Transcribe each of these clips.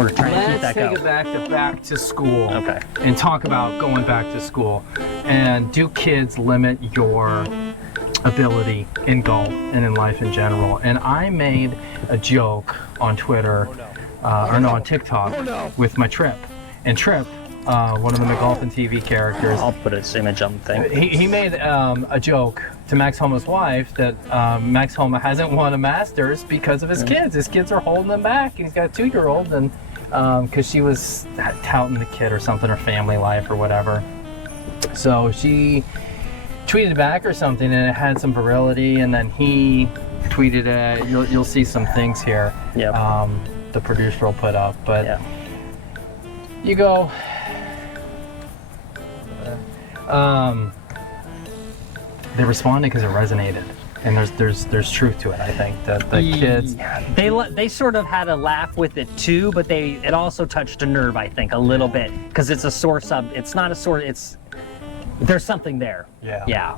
We're trying to keep that Let's going. take it back to school. Okay. And talk about going back to school. And do kids limit your ability in golf and in life in general? And I made a joke on Twitter, on TikTok with my Trip. And Trip, one of the McGolfin TV characters, I'll put his image on the thing. he made a joke to Max Homa's wife that Max Homa hasn't won a Masters because of his kids. His kids are holding him back, and he's got a 2-year-old, and because she was touting the kid or something, or family life or whatever. So she tweeted back or something, and it had some virility, and then he tweeted it. You'll see some things here. Yeah. The producer will put up, but Yeah. you go. They responded because it resonated, and there's truth to it. I think that the kids. They sort of had a laugh with it too, but it also touched a nerve, I think, a little bit, because it's a sore sub. It's not a sore. There's something there. Yeah. Yeah.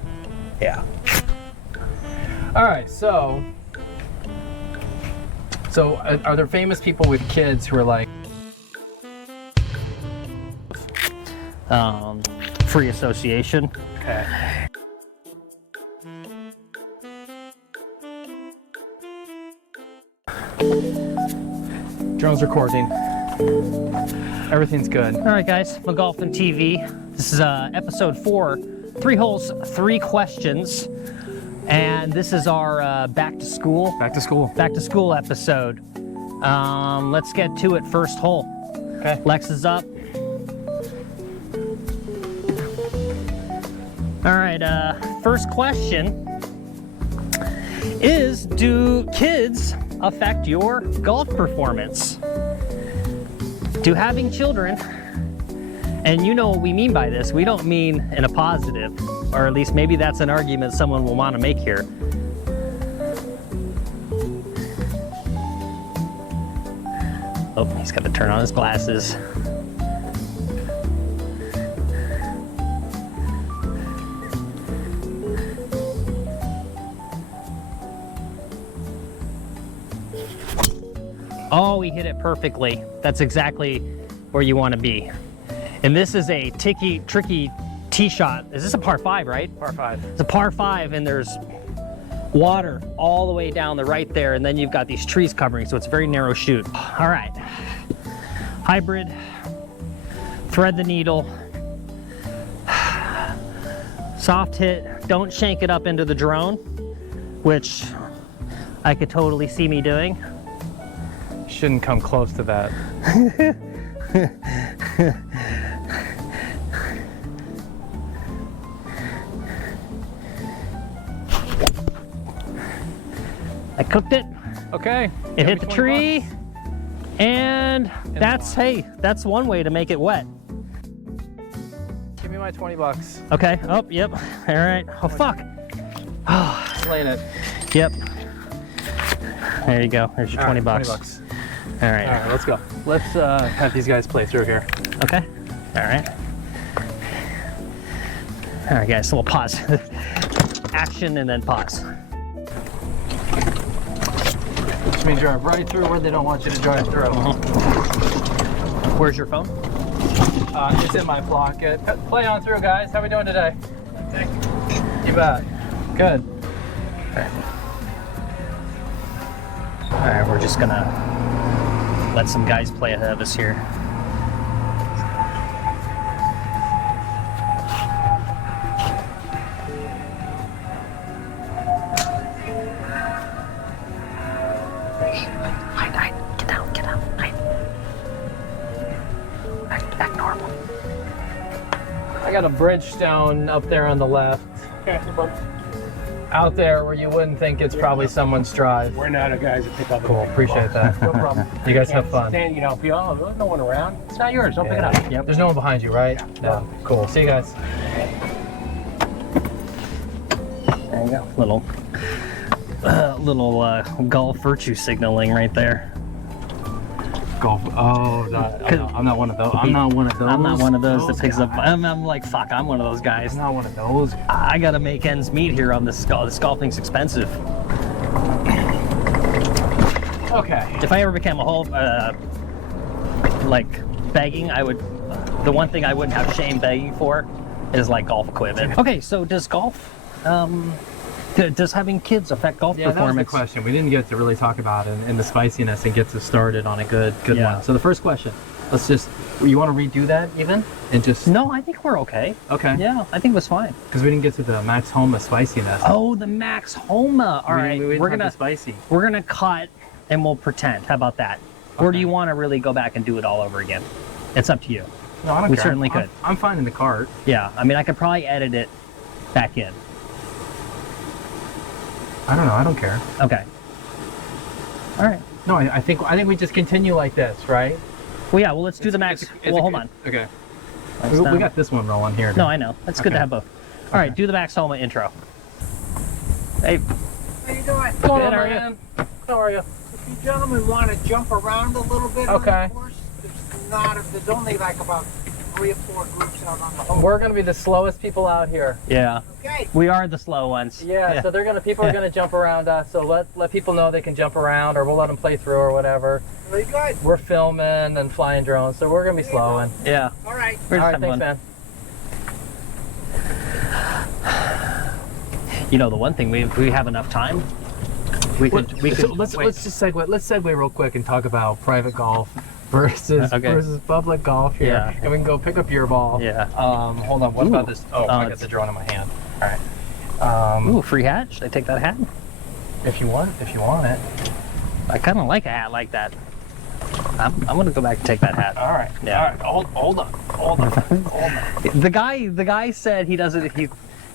Yeah. All right, so are there famous people with kids who are like? Free association. Okay. Drone's recording. Everything's good. All right, guys. McGolfin TV. This is episode 4. 3 holes, 3 questions, and this is our back to school episode. Let's get to it. First hole. Okay. Lex is up. All right, first question is, do kids affect your golf performance? Do having children, and you know what we mean by this, we don't mean in a positive, or at least maybe that's an argument someone will want to make here. Oh, he's got to turn on his glasses. Oh, he hit it perfectly. That's exactly where you want to be. And this is a tricky tee shot. Is this a par 5, right? Par 5. It's a par 5, and there's water all the way down the right there, and then you've got these trees covering, so it's a very narrow shoot. All right. Hybrid. Thread the needle. Soft hit. Don't shank it up into the drone, which I could totally see me doing. Shouldn't come close to that. I cooked it. Okay. It hit the tree, and that's one way to make it wet. Give me my 20 bucks. Okay. Oh, yep. All right. Oh, fuck. Just laying it. Yep. There you go. There's your 20 bucks. 20 bucks. All right. All right, let's go. Let's have these guys play through here. Okay. All right. All right, guys. So we'll pause. Action and then pause. Which means drive right through where they don't want you to drive through. Where's your phone? It's in my pocket. Play on through, guys. How we doing today? You bet. Good. Okay. All right, we're just gonna let some guys play ahead of us here. Hide. Get down. Hide. Act normal. I got a bridgestone up there on the left. Okay, no problem. Out there where you wouldn't think it's probably someone's drive. We're not a guys that pick up. Cool, appreciate that. No problem. You guys have fun. Stand, if you all, there's no one around. It's not yours. Don't pick it up. Yep. There's no one behind you, right? No. Cool. See you guys. There you go. Little golf virtue signaling right there. Golf. Oh, I'm not one of those. I'm not one of those. I'm not one of those that picks guys. up. I'm like, fuck, I'm one of those guys. I'm not one of those. I gotta make ends meet here on this golf. This golfing's expensive. Okay. If I ever became a like begging, the one thing I wouldn't have shame begging for is like golf equipment. Okay, so does golf, does having kids affect golf Yeah, that was the performance? question. We didn't get to really talk about it and the spiciness and get to started on a good Yeah. one. So the first question, you want to redo that even? And just, No, I think we're okay. okay. Yeah, I think it was fine. Because we didn't get to the Max Homa spiciness. Oh, the Max Homa. All right, we're gonna spicy. we're gonna cut and we'll pretend. How about that? Or do Okay. you want to really go back and do it all over again? It's up to you. No, I don't We care. certainly could. I'm fine in the cart. Yeah, I mean, I could probably edit it back in. I don't know. I don't care. Okay. All right. No, I think we just continue like this, right? Well, yeah. Well, let's do the Max. Hold on. Okay. Max We down. got this one rolling here. No, I know. It's good to Okay. have both. All right, do the Max Homa intro. Hey, How you doing? Come on, Good, how are you? man. How are you? If you gentlemen want to jump around a little bit Okay. on the course, there's only like about 3 or 4 groups out on the whole. We're gonna be the slowest people out here. yeah, Okay. we are the slow ones. Yeah, so people are gonna jump around us. So let people know they can jump around, or we'll let them play through or whatever. Very good. We're filming and flying drones, so we're gonna be There you go. slowing. Yeah. All right. We're All just right, having thanks, fun. man. You know, the one thing we have enough time. We could. So let's just segue. Let's segue real quick and talk about private golf versus public golf here, Yeah. and we can go pick up your ball. Yeah. Hold on. What Ooh. about this? Oh, I got it's- the drone in my hand. All right. Ooh, free hat. Should I take that hat? If you want it. I kind of like a hat like that. I'm gonna go back and take that hat. All right. Yeah. All right. Hold on. The guy said he doesn't. He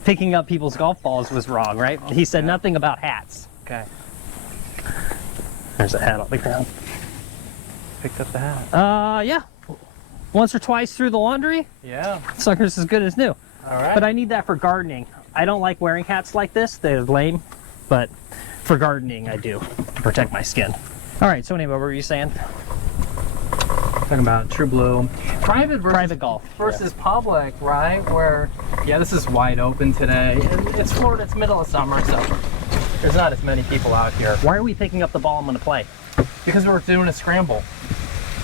picking up people's golf balls was wrong, right? He said nothing about hats. Okay. There's a hat on the ground. Picked up the hat. Yeah. Once or twice through the laundry, Yeah. sucker's as good as new. All right. But I need that for gardening. I don't like wearing hats like this. They're lame. But for gardening, I do. To protect my skin. All right, so anyway, what were you saying? Talking about True Blue. Private golf. versus public, right? Where, yeah, this is wide open today. And it's Florida, it's middle of summer, so there's not as many people out here. Why are we picking up the ball I'm going to play? Because we're doing a scramble.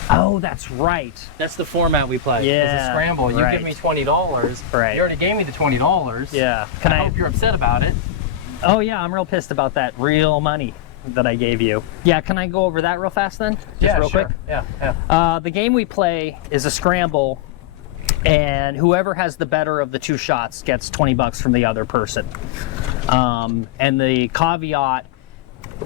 Oh, that's right. That's the format we play. It's Yeah, a scramble. You right. give me $20. Right. You already gave me the $20. Yeah. I hope you're upset about it. Oh, yeah, I'm real pissed about that real money that I gave you. Yeah, can I go over that real fast then? Just real sure. quick? Yeah. The game we play is a scramble, and whoever has the better of the 2 shots gets 20 bucks from the other person. And the caveat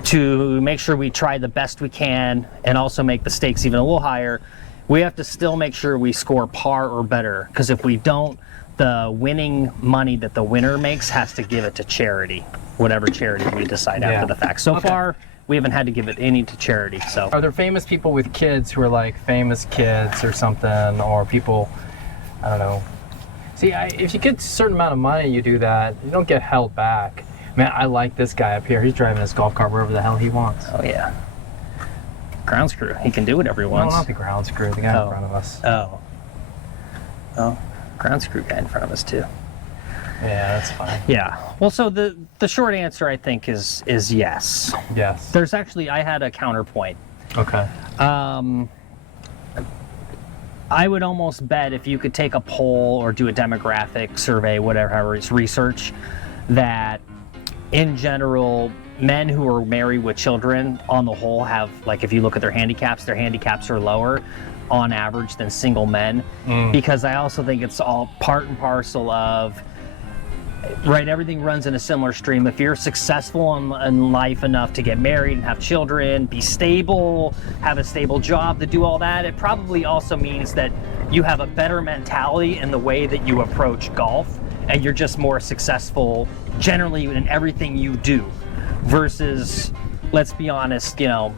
to make sure we try the best we can and also make the stakes even a little higher, we have to still make sure we score par or better, because if we don't, the winning money that the winner makes has to give it to charity, whatever charity we decide Yeah. after the fact. So Okay. far, we haven't had to give it any to charity. So Are there famous people with kids who are like famous kids or something, or people, I don't know. See, if you get a certain amount of money, you do that, you don't get held back. Man, I like this guy up here. He's driving his golf cart wherever the hell he wants. oh yeah, ground screw. He can do whatever he No, wants. not the ground screw, the guy Oh. in front of us. Oh, ground screw guy in front of us too. Yeah, that's fine. Yeah. Well, so the short answer I think is yes. Yes. There's actually, I had a counterpoint. Okay. I would almost bet if you could take a poll or do a demographic survey, whatever it's research, that in general, men who are married with children on the whole have, like if you look at their handicaps are lower on average than single men. Because I also think it's all part and parcel of, right, everything runs in a similar stream. If you're successful in life enough to get married and have children, be stable, have a stable job to do all that, it probably also means that you have a better mentality in the way that you approach golf, and you're just more successful generally in everything you do. Versus, let's be honest, you know,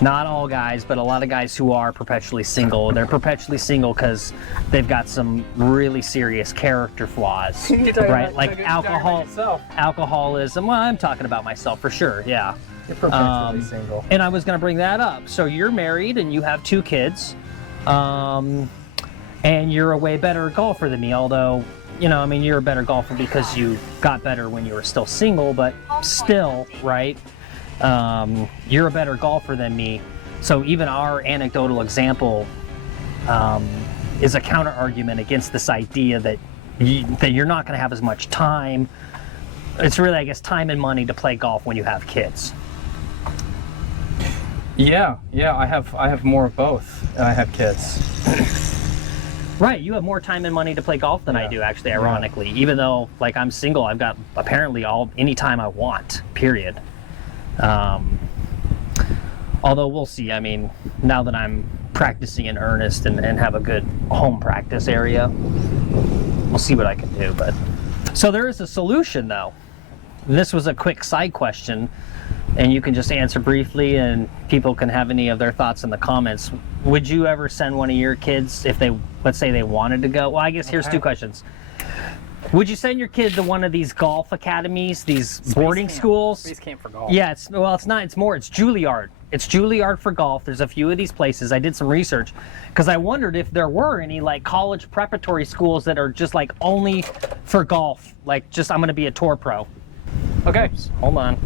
not all guys, but a lot of guys who are perpetually single, they're perpetually single because they've got some really serious character flaws, right? Like alcoholism. Well, I'm talking about myself for sure, yeah. You're perpetually single. And I was going to bring that up. So you're married and you have 2 kids, and you're a way better golfer than me, although, you know, I mean, you're a better golfer because you got better when you were still single, but still, right? You're a better golfer than me. So even our anecdotal example is a counter argument against this idea that you're not going to have as much time. It's really, I guess, time and money to play golf when you have kids. Yeah, I have more of both, and I have kids. Right, you have more time and money to play golf than I do, actually, ironically. Even though, like, I'm single, I've got apparently any time I want, period. Although we'll see. I mean, now that I'm practicing in earnest and have a good home practice area, we'll see what I can do. But so there is a solution, though. This was a quick side question, and you can just answer briefly, and people can have any of their thoughts in the comments. Would you ever send one of your kids if they, let's say they wanted to go? Well, I guess here's two questions. Would you send your kid to one of these golf academies, these boarding schools? Space camp for golf. Yeah, it's not. It's Juilliard. It's Juilliard for golf. There's a few of these places. I did some research because I wondered if there were any like college preparatory schools that are just like only for golf. Like just I'm going to be a tour pro. Okay. Hold on.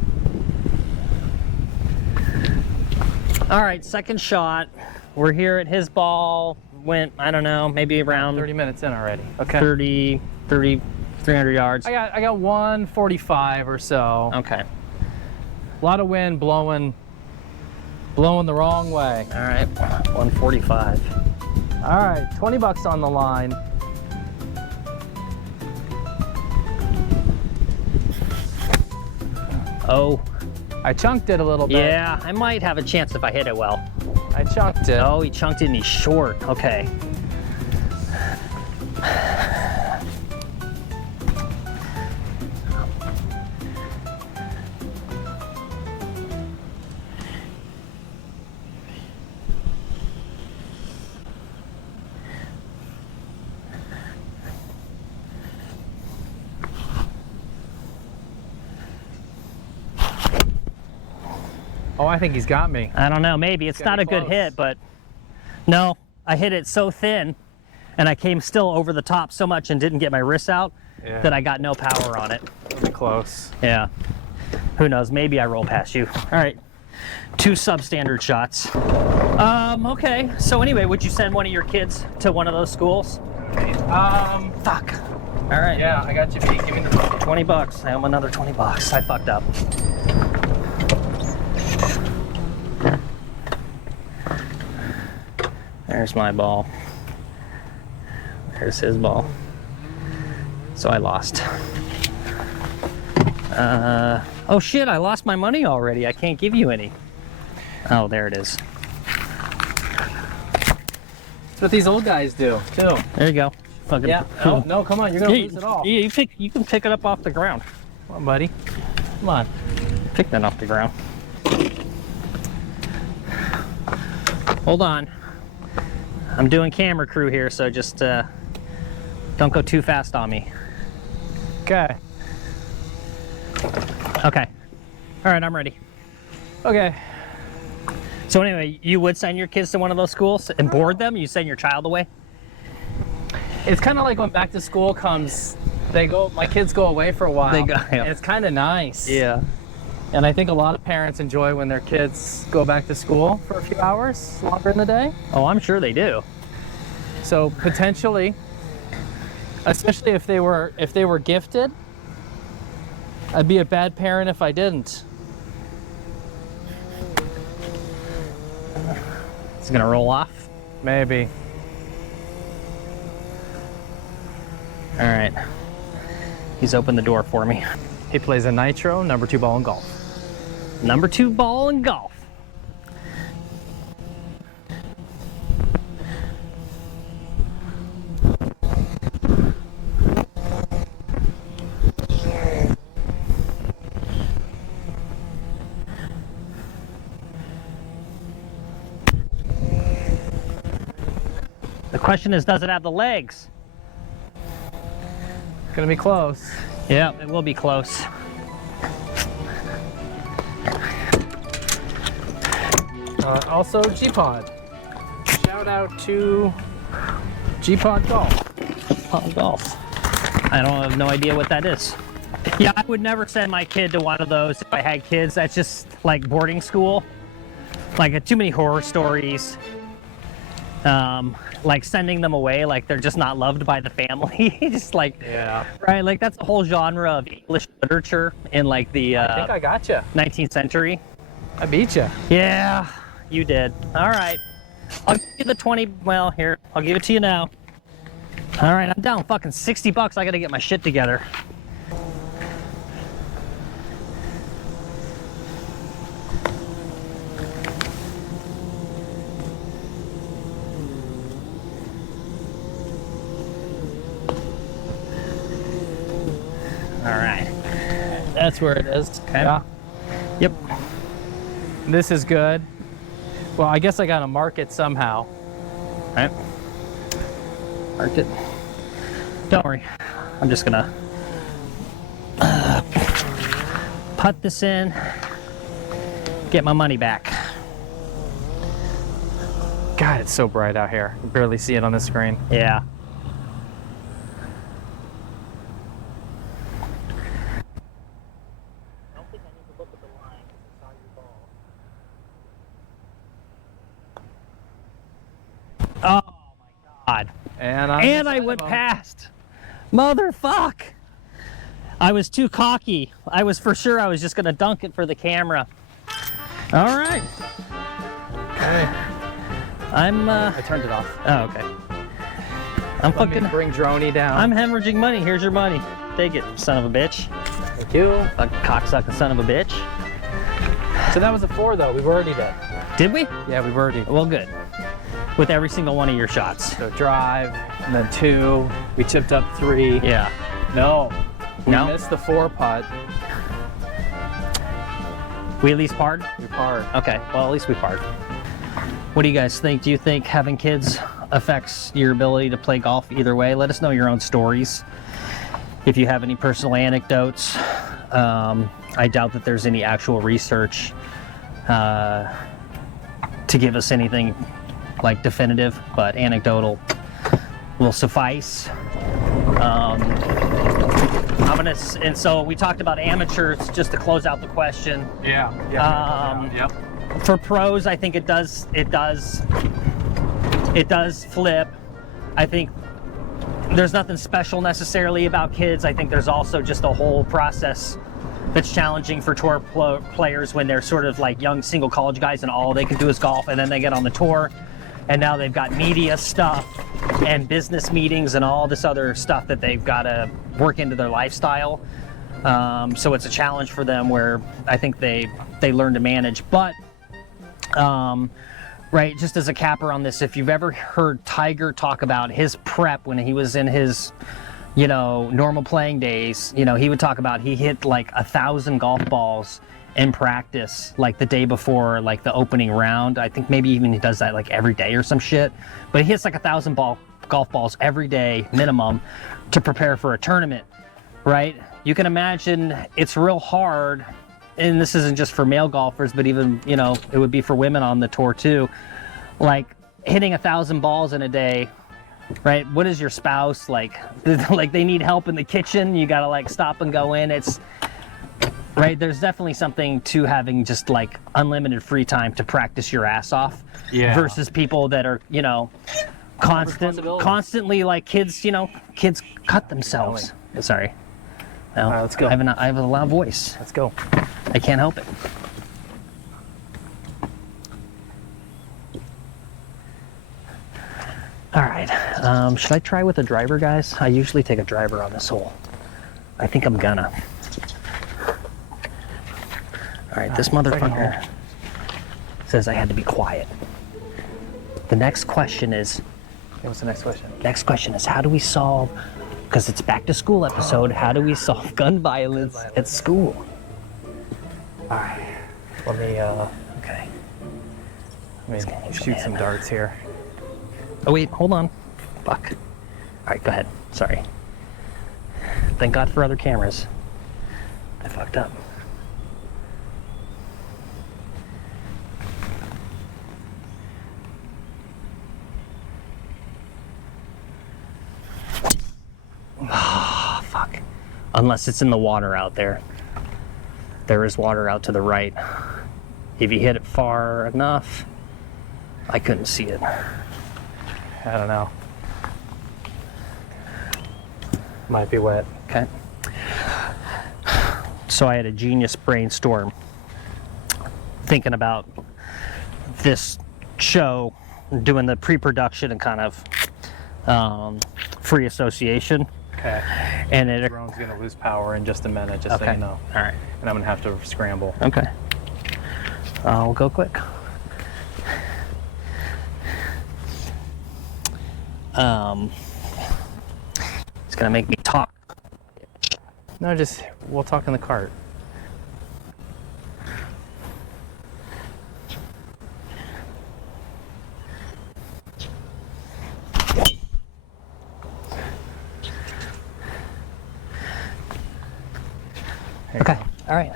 All right, second shot. We're here at his ball. Went, I don't know, maybe around 30 minutes in already. Okay. 300 yards. I got 145 or so. Okay. A lot of wind blowing the wrong way. All right, 145. All right, $20 on the line. Oh. I chunked it a little bit. Yeah, I might have a chance if I hit it well. I chunked it. Oh, he chunked it and he's short. Okay. Oh, I think he's got me. I don't know, maybe. It's not a good hit, but no, I hit it so thin and I came still over the top so much and didn't get my wrist out that I got no power on it. Pretty close. Yeah. Who knows? Maybe I roll past you. All right. 2 substandard shots. Okay. So anyway, would you send one of your kids to one of those schools? Fuck. All right. Yeah, I got you beat. Give me the $20. I owe him another $20. I fucked up. There's my ball. There's his ball. So I lost. Oh shit, I lost my money already. I can't give you any. Oh, there it is. That's what these old guys do, too. There you go. Fucking Yeah. Oh, no, come on. You're going to lose it all. Yeah, you can pick it up off the ground. Come on, buddy. Come on. Pick that off the ground. Hold on. I'm doing camera crew here, so just don't go too fast on me. Okay. Okay. All right, I'm ready. Okay. So anyway, you would send your kids to one of those schools and board them? You send your child away? It's kind of like when back to school comes, my kids go away for a while. They go, yeah. And it's kind of nice. Yeah. And I think a lot of parents enjoy when their kids go back to school for a few hours longer in the day. Oh, I'm sure they do. So potentially, especially if they were gifted, I'd be a bad parent if I didn't. It's gonna roll off. Maybe. All right. He's opened the door for me. He plays a nitro, number 2 ball in golf. Number 2 ball in golf. The question is, does it have the legs? Gonna be close. Yeah, it will be close. Also, G-Pod. Shout out to G-Pod Golf. Oh, golf. I have no idea what that is. Yeah, I would never send my kid to one of those if I had kids. That's just like boarding school. Like too many horror stories. like sending them away like they're just not loved by the family. Just like, Yeah. right, like that's a whole genre of English literature in like the I think I got you. 19th century. I beat you. Yeah, you did. All right, I'll give you the 20. Well, here, I'll give it to you now. All right, I'm down fucking $60. I gotta get my shit together. All right, that's where it is. Okay. Yeah. Yep. This is good. Well, I guess I gotta mark it somehow. All right. Marked it. Don't worry. I'm just gonna put this in, get my money back. God, it's so bright out here. I can barely see it on the screen. Yeah. Oh my God. And I went past. Motherfuck. I was too cocky. I was for sure I was just gonna dunk it for the camera. All right. Okay. I'm I turned it off. oh, okay. I'm Let me fucking bring Droney down. I'm hemorrhaging money. Here's your money. Take it, son of a bitch. Thank you. A cocksucking son of a bitch. So that was a 4 though. We've already done. Did we? Yeah, we've already. Well, good. With every single one of your shots. So drive, and then 2. We chipped up 3. Yeah. No. We No? missed the 4 putt. We at least parred? We parred. Okay, well, at least we parred. What do you guys think? Do you think having kids affects your ability to play golf either way? Let us know your own stories. If you have any personal anecdotes, I doubt that there's any actual research to give us anything like definitive, but anecdotal will suffice. And so we talked about amateurs just to close out the question. Yeah. Yep. For pros, I think it does flip. I think there's nothing special necessarily about kids. I think there's also just a whole process that's challenging for tour players when they're sort of like young single college guys and all they can do is golf, and then they get on the tour and now they've got media stuff and business meetings and all this other stuff that they've got to work into their lifestyle. So it's a challenge for them where I think they learn to manage. But right, just as a capper on this, if you've ever heard Tiger talk about his prep when he was in his, normal playing days, he would talk about he hit like 1,000 golf balls in practice, like the day before, like the opening round. I think maybe even he does that like every day or some shit. But he hits like 1,000 golf balls every day minimum to prepare for a tournament, right? You can imagine it's real hard, and this isn't just for male golfers, but even, it would be for women on the tour too. Like hitting 1,000 balls in a day, right? What is your spouse like? Like they need help in the kitchen, you gotta like stop and go in. It's right. There's definitely something to having just like unlimited free time to practice your ass off. Yeah. Versus people that are, constantly like kids. Kids cut themselves. Sorry. No, All right, let's go. I have a loud voice. Let's go. I can't help it. All right. Should I try with a driver, guys? I usually take a driver on this hole. I think I'm gonna. All right, this motherfucker says I had to be quiet. The next question is, What's the next question? next question is how do we solve, because it's back to school episode, how do we solve gun violence at school? All right. Let me Okay. shoot some darts here. Oh wait, hold on. Fuck. All right, go ahead. Sorry. Thank God for other cameras. I fucked up. Ah, fuck. Unless it's in the water out there. There is water out to the right. If you hit it far enough, I couldn't see it. I don't know. Might be wet. Okay. So I had a genius brainstorm thinking about this show, doing the pre-production and kind of free association. Okay. And The drone's gonna lose power in just a minute, just so Okay. you know. All right. And I'm gonna have to scramble. Okay. I'll go quick. It's gonna make me talk. No, just we'll talk in the cart. Okay. All right.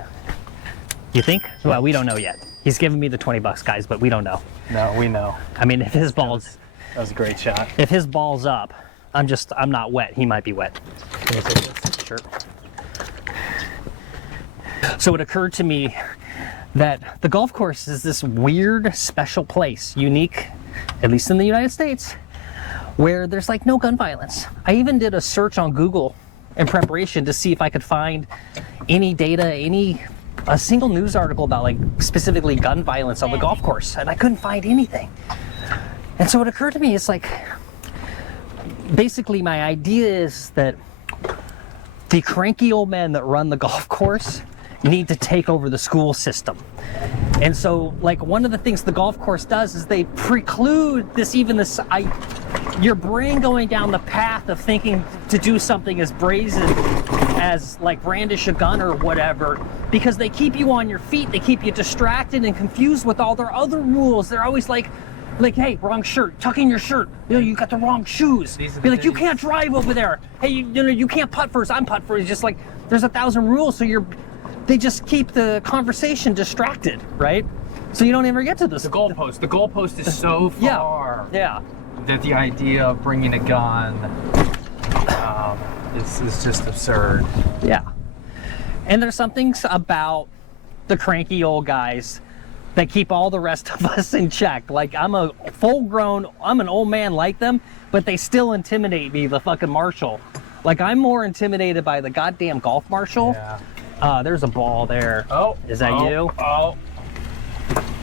You think? Well, we don't know yet. He's giving me the $20, guys, but we don't know. No, we know. I mean, if his balls, That was a great shot. if his ball's up, I'm not wet. He might be wet. Can you take this? Sure. So it occurred to me that the golf course is this weird, special place, unique, at least in the United States, where there's like no gun violence. I even did a search on Google in preparation to see if I could find any data, a single news article about like specifically gun violence on the golf course, and I couldn't find anything. And so it occurred to me, it's like, basically my idea is that the cranky old men that run the golf course need to take over the school system. And so, like, one of the things the golf course does is they preclude your brain going down the path of thinking to do something as brazen as like brandish a gun or whatever, because they keep you on your feet, they keep you distracted and confused with all their other rules. They're always like, hey, wrong shirt, tuck in your shirt. You know, you got the wrong shoes. Be like, you can't drive over there. Hey, you can't putt first. I'm putt first. It's just like there's 1,000 rules, so they just keep the conversation distracted, right? So you don't ever get to this. The goalpost. The goalpost is so far. Yeah. That the idea of bringing a gun is just absurd. Yeah. And there's some things about the cranky old guys that keep all the rest of us in check. Like, I'm an old man like them, but they still intimidate me, the fucking marshal. Like, I'm more intimidated by the goddamn golf marshal. Yeah. There's a ball there. Oh. Is that you? Oh.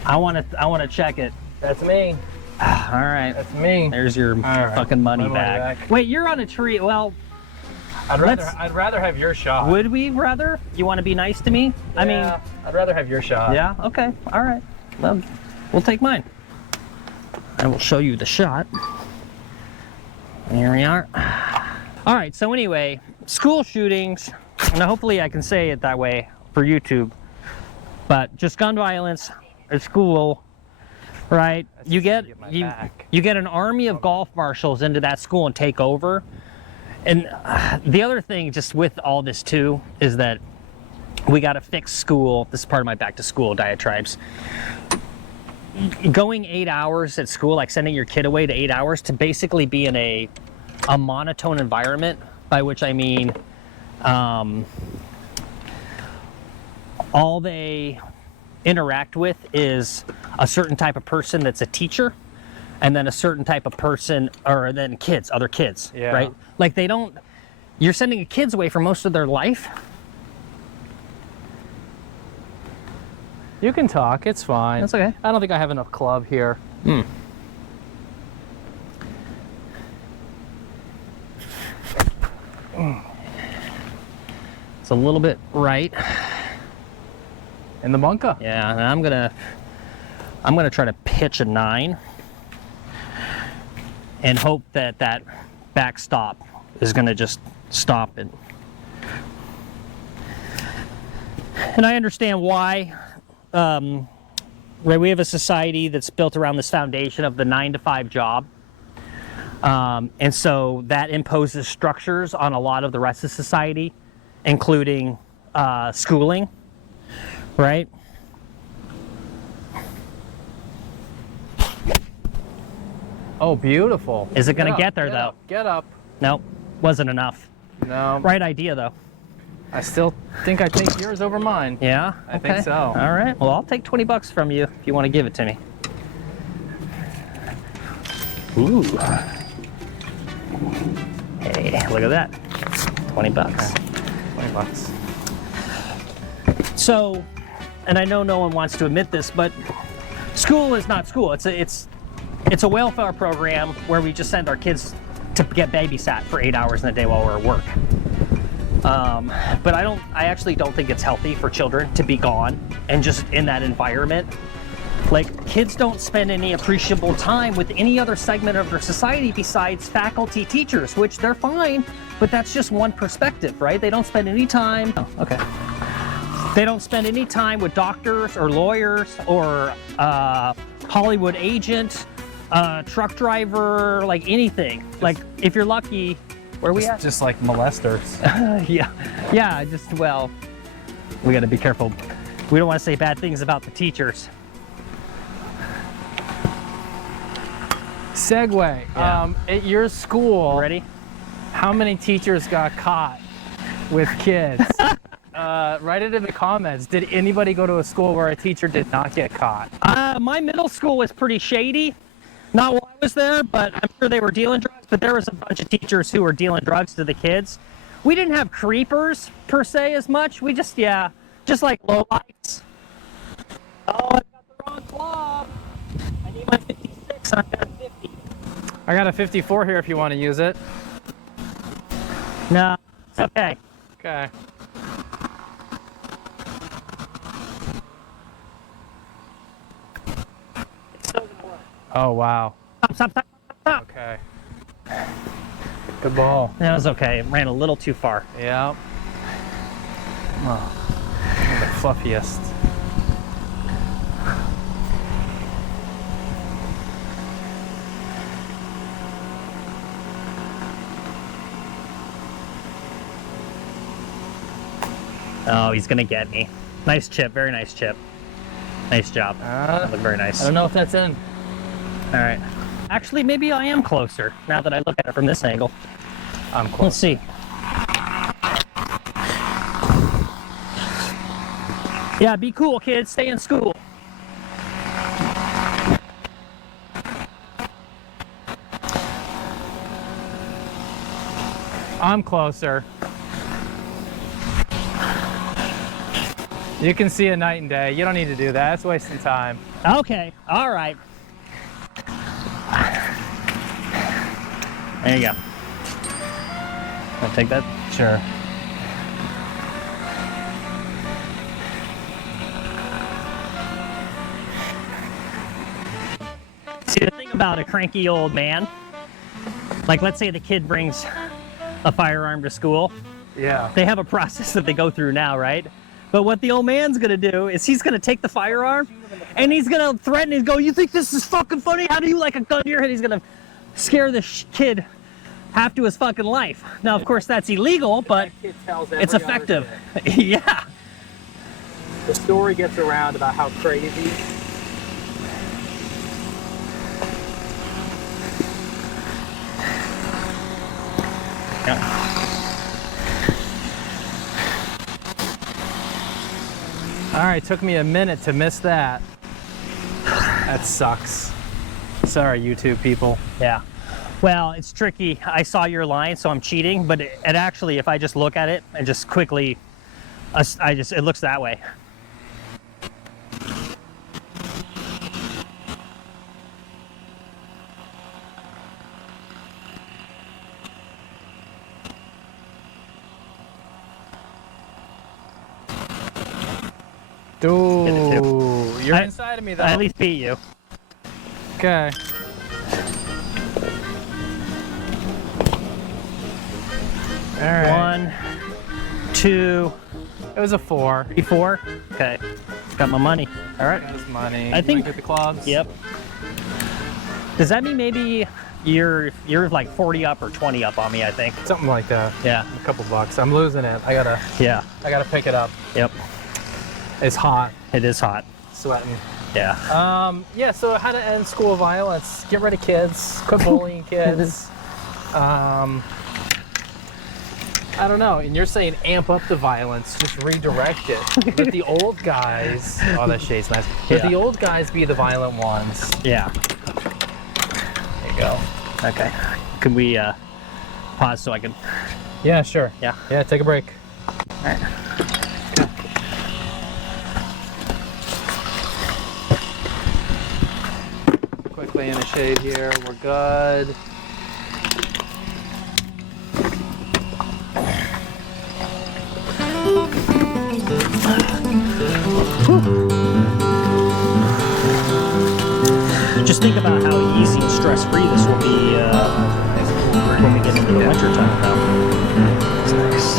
I want to check it. That's me. All right. That's me. There's your right. fucking money My money back. back. Wait, you're on a tree. Well, I'd rather have your shot. would we rather? You want to be nice to me? I mean, I'd rather have your shot. yeah, okay, all right. Well, we'll take mine. I will show you the shot. Here we are. All right, so anyway, school shootings, and hopefully I can say it that way for YouTube, but just gun violence at school, right? You get an army of golf marshals into that school and take over. And the other thing just with all this too is that we got to fix school. This is part of my back to school diatribes. Going 8 hours at school, like sending your kid away to 8 hours to basically be in a monotone environment, by which I mean all they interact with is a certain type of person that's a teacher, and then a certain type of person, or then other kids, Yeah. right? Like you're sending kids away for most of their life. You can talk. It's fine. That's okay. I don't think I have enough club here. It's a little bit right. In the bunker. Yeah, and I'm gonna try to pitch a 9 and hope that backstop is gonna just stop it. And I understand why. Right, we have a society that's built around this foundation of the 9-to-5 job. And so that imposes structures on a lot of the rest of society, including schooling, right? Oh, beautiful. Is it gonna up, get there, though? Up, get up. Nope, wasn't enough. No. Right idea, though. I still think I take yours over mine. Yeah? I think so. All right, well, I'll take $20 from you if you want to give it to me. Ooh. Hey, look at that. 20 bucks. Okay. 20 bucks. So, and I know no one wants to admit this, but school is not school. It's a welfare program where we just send our kids to get babysat for 8 hours in a day while we're at work. But I actually don't think it's healthy for children to be gone and just in that environment. Like, kids don't spend any appreciable time with any other segment of their society besides faculty, teachers, which they're fine, but that's just one perspective, right? They don't spend any time. Oh, okay. They don't spend any time with doctors or lawyers or Hollywood agent, truck driver, like anything. Like, if you're lucky, where are we at? Just like molesters. Yeah, just, well, we got to be careful. We don't want to say bad things about the teachers. Segue. Yeah. At your school, Ready? how many teachers got caught with kids? Write it in the comments. Did anybody go to a school where a teacher did not get caught? My middle school was pretty shady. Not while I was there, but I'm sure they were dealing drugs, but there was a bunch of teachers who were dealing drugs to the kids. We didn't have creepers, per se, as much. We just, just like lowlights. Oh, I got the wrong club. I need my 56, and I've got a 50. I got a 54 here if you want to use it. No, it's okay. Okay. It's still gonna work. Oh, wow. Stop. Okay. Good ball. That was okay. It ran a little too far. Yep. Oh, the fluffiest. Oh, he's gonna get me. Nice chip, very nice chip. Nice job. That looked very nice. I don't know if that's in. All right. Actually, maybe I am closer now that I look at it from this angle. I'm close. Let's see. Yeah, be cool, kids. Stay in school. I'm closer. You can see it night and day. You don't need to do that. It's wasting time. Okay. All right. There you go. I'll take that. Sure. See, the thing about a cranky old man, like let's say the kid brings a firearm to school, Yeah. they have a process that they go through now, right? But what the old man's gonna do is he's gonna take the firearm and he's gonna threaten and go, you think this is fucking funny? How do you like a gun to your head? He's gonna scare the kid half to his fucking life. Now, of course, that's illegal, but Kid tells it's every other effective. kid. Yeah. The story gets around about how crazy. All right, took me a minute to miss that. That sucks. Sorry, YouTube people. Yeah. Well, it's tricky. I saw your line, so I'm cheating, but it actually, if I just look at it and just quickly, it looks that way. Dude, you're inside of me though. I at least beat you. Okay. All right. 1, 2, It was a 4. 3, 4. Okay. Got my money. All right. That was money. I think- You get the clubs. Yep. Does that mean maybe you're like 40 up or 20 up on me, I think? Something like that. Yeah. A couple bucks. I'm losing it. I gotta pick it up. Yep. It's hot. It is hot. Sweating. Yeah. Yeah. So how to end school violence? Get rid of kids. Quit bullying kids. I don't know. And you're saying amp up the violence, just redirect it. Let the old guys. Oh, that shade's nice. Let Yeah. the old guys be the violent ones. Yeah. There you go. Okay. Could we pause so I can. Yeah, sure. Yeah. Yeah, take a break. All right. Quickly in the shade here. We're good. Just think about how easy and stress-free this will be when we get into the winter time, though. It's nice.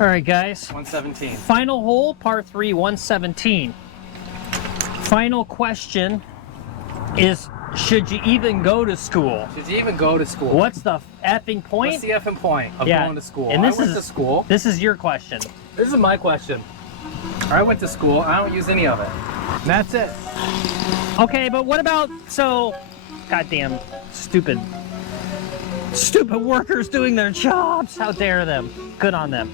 All right, guys. 117. Final hole, par 3, 117. Final question is, should you even go to school? Should you even go to school? What's the effing point? What's the effing point of Yeah, going to school? and this I went is- to school. This is your question. This is my question. I went to school. I don't use any of it. And that's it. Okay, but what about, so, goddamn stupid workers doing their jobs. How dare them? Good on them.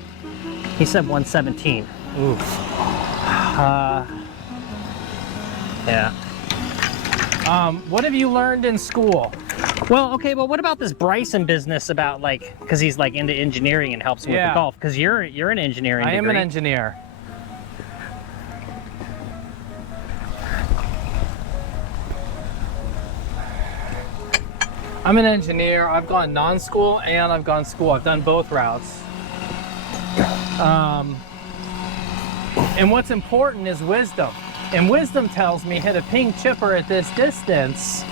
He said 117. Oof. Yeah. What have you learned in school? Well, okay, but what about this Bryson business about, like, because he's like into engineering and helps with the Yeah. golf? Because you're an engineering I am degree. an engineer. I'm an engineer. I've gone non-school and I've gone school. I've done both routes. And what's important is wisdom. And wisdom tells me hit a ping chipper at this distance.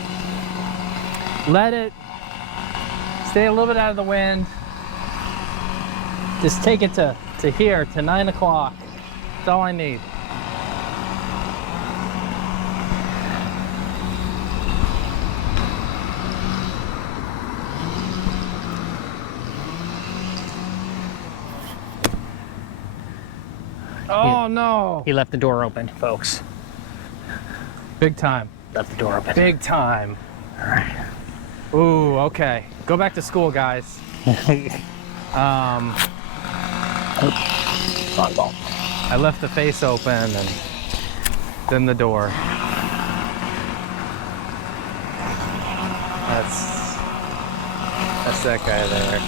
Let it stay a little bit out of the wind. Just take it to here, to 9 o'clock. That's all I need. Oh no! He left the door open, folks. Big time. Left the door open. Big time. All right. Ooh, okay. Go back to school, guys. Volleyball. I left the face open and then the door. That's that guy there.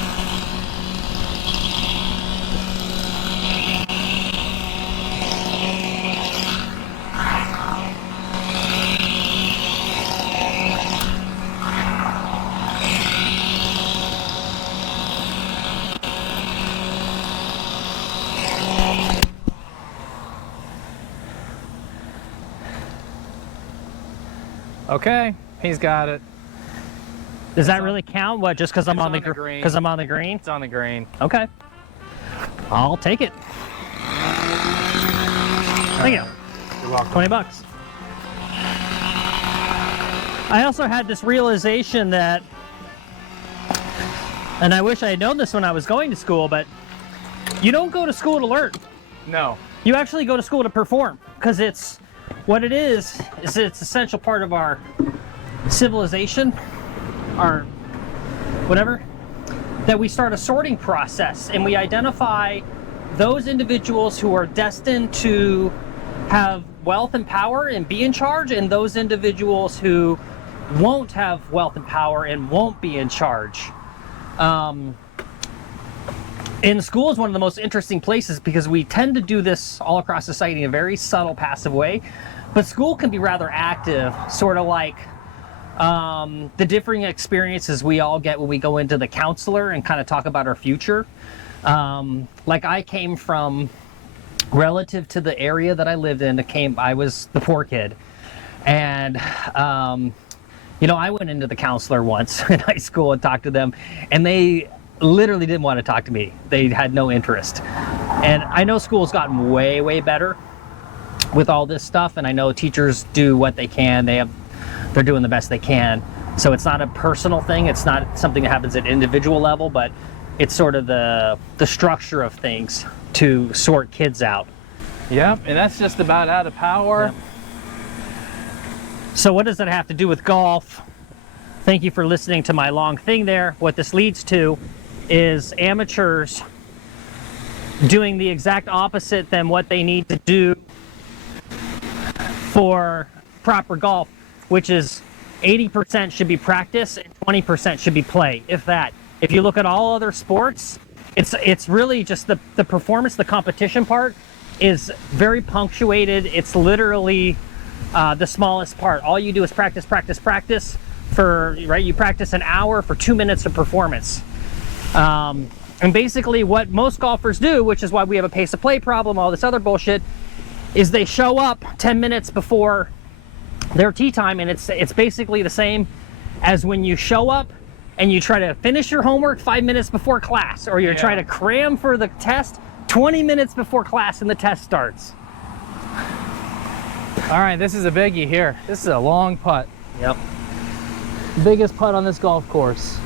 Okay, he's got it. Does that really count? What? Just because I'm it's on the on the green. because I'm on the green? It's on the green. Okay. I'll take it. Thank you. You're welcome. 20 bucks. I also had this realization that, and I wish I had known this when I was going to school, but you don't go to school to learn. No. You actually go to school to perform, because it's what it is it's an essential part of our civilization, our whatever, that we start a sorting process and we identify those individuals who are destined to have wealth and power and be in charge, and those individuals who won't have wealth and power and won't be in charge. In school is one of the most interesting places because we tend to do this all across society in a very subtle, passive way. But school can be rather active, sort of like the differing experiences we all get when we go into the counselor and kind of talk about our future. Like I came from, relative to the area that I lived in, I was the poor kid. And you know, I went into the counselor once in high school and talked to them, and they literally didn't want to talk to me. They had no interest. And I know school's gotten way, way better with all this stuff, and I know teachers do what they can. They're doing the best they can. So it's not a personal thing. It's not something that happens at individual level, but it's sort of the structure of things to sort kids out. Yep, and that's just about out of power. Yep. So what does that have to do with golf? Thank you for listening to my long thing there. What this leads to is amateurs doing the exact opposite than what they need to do for proper golf, which is 80% should be practice and 20% should be play, if that. If you look at all other sports, it's really just the performance, the competition part is very punctuated. It's literally the smallest part. All you do is practice, practice, practice for, right? You practice an hour for 2 minutes of performance. And basically what most golfers do, which is why we have a pace of play problem, all this other bullshit, is they show up 10 minutes before their tee time, and it's basically the same as when you show up and you try to finish your homework 5 minutes before class, or you're trying to cram for the test 20 minutes before class and the test starts. All right, this is a biggie here. This is a long putt. Yep. Biggest putt on this golf course.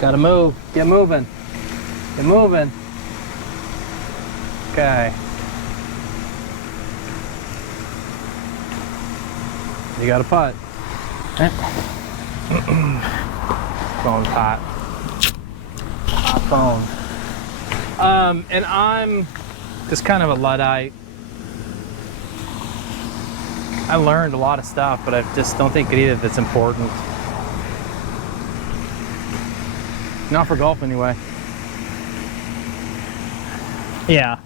Gotta move. Get moving. Get moving. Okay. You got a putt. Phone pot. Hot phone. And I'm just kind of a Luddite. I learned a lot of stuff, but I just don't think any of it's important. Not for golf, anyway. Yeah.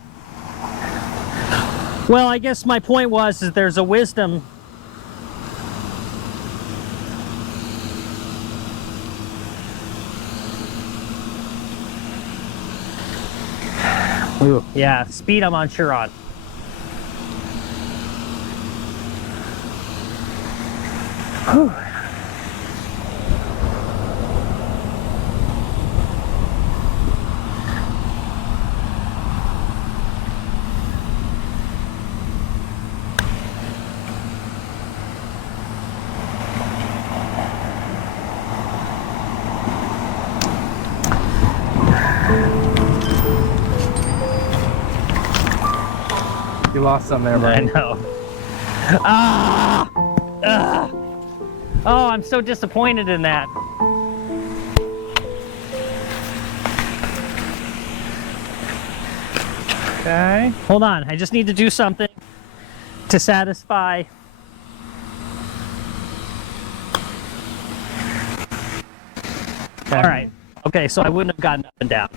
Well, I guess my point was is there's a wisdom. Ooh, yeah, speed I'm unsure on. Whew. You lost some there, I Brian. know. Ah! Ah! Oh, I'm so disappointed in that. Okay. Hold on, I just need to do something to satisfy. All right. Okay, so I wouldn't have gotten up and down.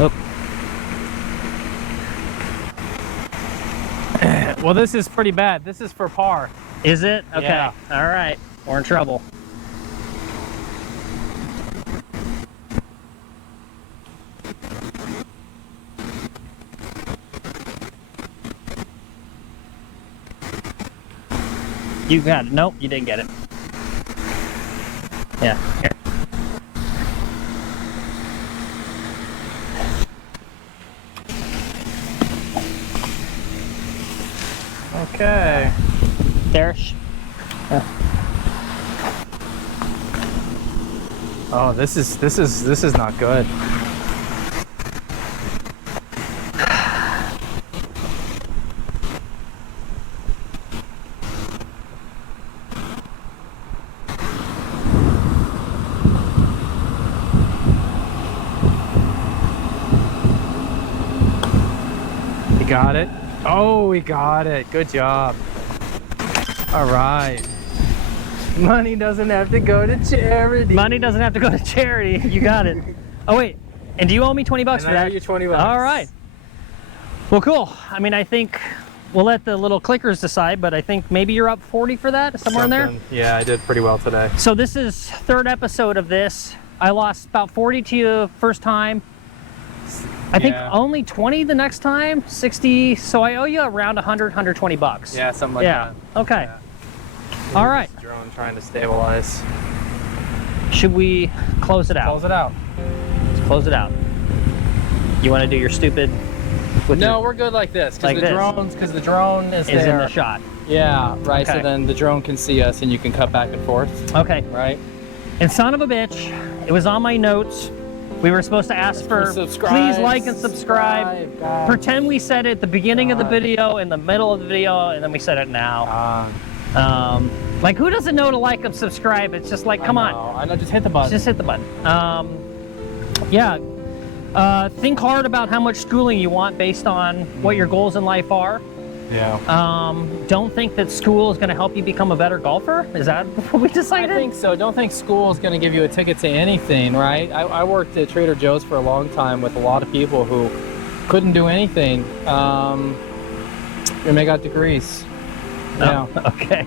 Oh. Well, this is pretty bad. This is for par. Is it? Okay. Yeah. All right. We're in trouble. You got it. Nope, you didn't get it. Yeah. Here. Okay. There. Oh, this is not good. You got it? Oh, we got it. Good job. All right. Money doesn't have to go to charity. Money doesn't have to go to charity. You got it. Oh wait, and do you owe me 20 bucks And for I owe that? you 20 bucks. All right. Well, cool. I mean, I think we'll let the little clickers decide, but I think maybe you're up 40 for that, somewhere in there. Yeah, I did pretty well today. So this is third episode of this. I lost about 40 to you first time. I think Yeah. only 20 the next time, 60. So I owe you around 100, 120 bucks. Yeah, something like Yeah. that. Okay. Yeah. All right. Drone trying to stabilize. Should we close it out? Close it out. Let's close it out. You want to do your stupid? With No, your, we're good like this Like because this. the drone is is in there. the shot. Yeah, right. Okay. So then the drone can see us and you can cut back and forth. Okay. Right. And son of a bitch, it was on my notes We were supposed to ask for Subscribe, please like and subscribe. God. Pretend we said it at the beginning of the God. video, in the middle of the video, and then we said it now. Like, who doesn't know to like and subscribe? It's just like, come on. I know, just hit the button. Just hit the button. Yeah. Think hard about how much schooling you want based on what your goals in life are. Yeah. Don't think that school is going to help you become a better golfer. Is that what we I decided? think so. Don't think school is going to give you a ticket to anything, right? I worked at Trader Joe's for a long time with a lot of people who couldn't do anything. And they got degrees. Yeah. Oh, okay.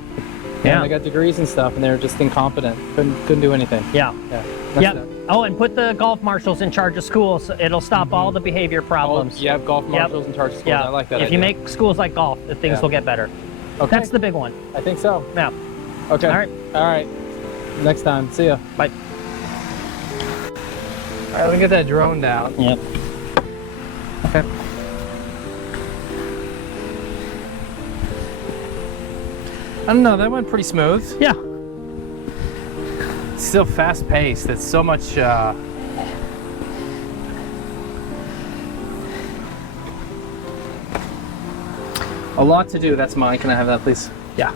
Yeah. They got degrees and stuff, and they were just incompetent. Couldn't do anything. Yeah. Yeah. Yep. Oh, and put the golf marshals in charge of schools. So it'll stop all the behavior problems. Yeah, golf marshals in charge of schools. Yeah. I like that If idea. you make schools like golf, things will get better. Okay. That's the big one. I think so. Yeah. Okay. All right. All right. Next time. See ya. Bye. All right, let me get that drone down. Yep. Okay. I don't know, that went pretty smooth. Yeah. It's still fast paced. It's so much a lot to do. That's mine. Can I have that, please? Yeah.